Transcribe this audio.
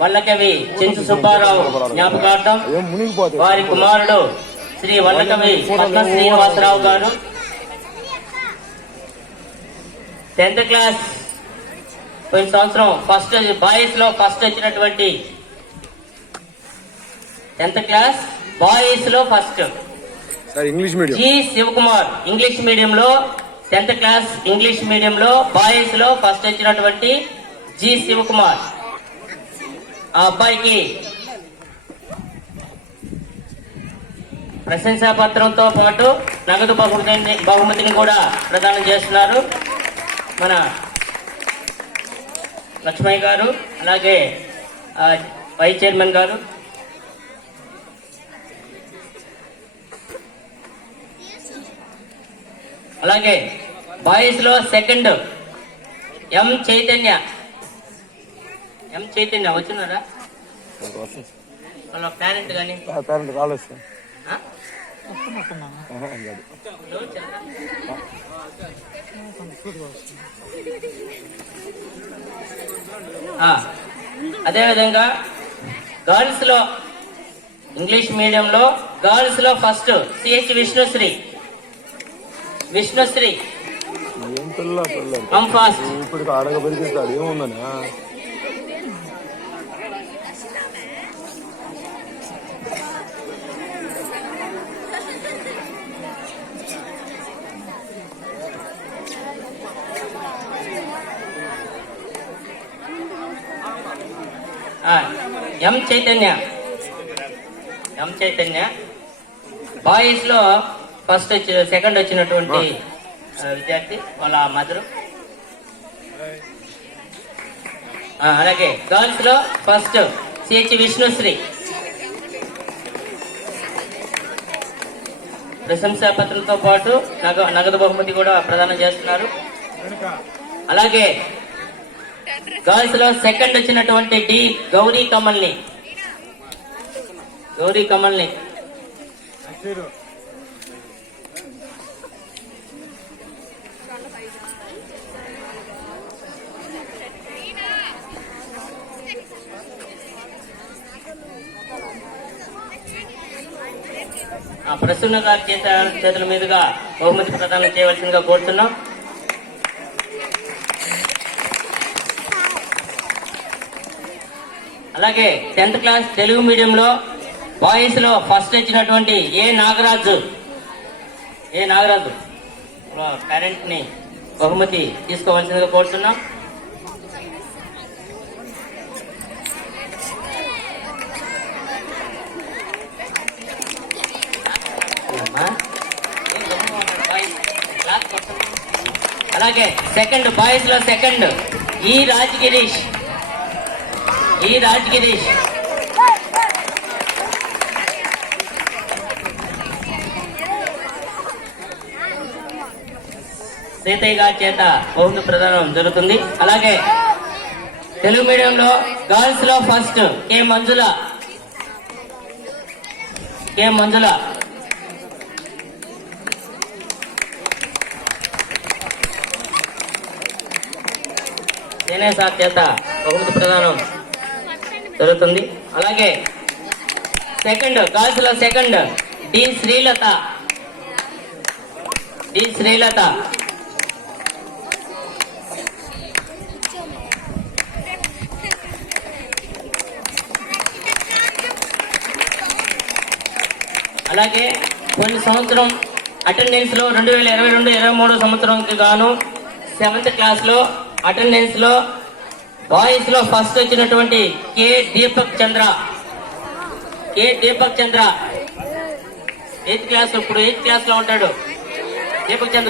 వల్లకవి చెంచు సుబ్బారావు జ్ఞాపకార్థం వారి కుమారుడు శ్రీ వల్లకవి పద్మ శ్రీనివాసరావు గారు. టెన్త్ క్లాస్ పోయిన సంవత్సరం ఫస్ట్ బాయ్స్లో ఫస్ట్ వచ్చినటువంటి tenth class బాయ్స్లో first. Sir English medium. G Shivakumar English medium లో టెన్త్ క్లాస్ ఇంగ్లీష్ మీడియం లో బాయ్స్లో ఫస్ట్ వచ్చినటువంటి జి శివకుమార్. ఆ అబ్బాయికి ప్రశంసా పత్రంతో పాటు నగదు బహుమతిని బహుమతిని కూడా ప్రదానం చేస్తున్నారు మన లక్ష్మయ్య గారు అలాగే వైస్ చైర్మన్ గారు. అలాగే బాయ్స్లో second M Chaitanya. M Chaitanya వచ్చినారా? వాళ్ళ పేరెంట్ కానీ పేరెంట్ అదేవిధంగా గర్ల్స్లో ఇంగ్లీష్ మీడియంలో గర్ల్స్లో ఫస్ట్ సిహెచ్ విష్ణుశ్రీ విష్ణుశ్రీ ఇప్పుడు అడగ పెరిగిస్తాడు ఏముందనా ఎం చైతన్య? ఎం చైతన్య? బాయ్స్లో ఫస్ట్ వచ్చి సెకండ్ వచ్చినటువంటి విద్యార్థి వాళ్ళ మదరు. అలాగే గర్ల్స్లో ఫస్ట్ సిహెచ్ విష్ణుశ్రీ. ప్రశంసా పత్రంతో పాటు నగ నగదు బహుమతి కూడా ప్రదానం చేస్తున్నారు. అలాగే గర్ల్స్లో సెకండ్ వచ్చినటువంటి డి గౌరీ కమల్ని. గౌరీ కమల్ని. ఆ ప్రసన్న గారి చేత చేతుల మీదుగా బహుమతి ప్రదానం చేయవలసిందిగా కోరుతున్నాం. అలాగే టెన్త్ క్లాస్ తెలుగు మీడియంలో బాయ్స్లో ఫస్ట్ వచ్చినటువంటి ఏ నాగరాజు ఏ నాగరాజు పేరెంట్ని బహుమతి తీసుకోవాల్సిందిగా కోరుతున్నాం. అలాగే సెకండ్ బాయ్స్లో సెకండ్ ఈ రాజ్ గిరీష్ ఈ రాజ్ గిరీష్ సీతయ్య గారి చేత బహుమతి ప్రదానం జరుగుతుంది. అలాగే తెలుగు మీడియంలో గర్ల్స్లో ఫస్ట్ కే మంజుల. కే మంజుల. సేనే సార్ చేత బహుమతి ప్రదానం. జరుగుతుంది. అలాగే second గర్ల్స్లో second D Srilatha. D Srilatha. అలాగే కొన్ని సంవత్సరం అటెండెన్స్లో రెండు వేల ఇరవై రెండు ఇరవై మూడు సంవత్సరంకి గాను సెవెంత్ క్లాస్లో అటెండెన్స్లో బాయ్స్లో ఫస్ట్ వచ్చినటువంటి K Deepak Chandra. K Deepak Chandra. Eighth class ఇప్పుడు ఎయిత్ క్లాస్లో ఉంటాడు. దీపక్ చంద్ర.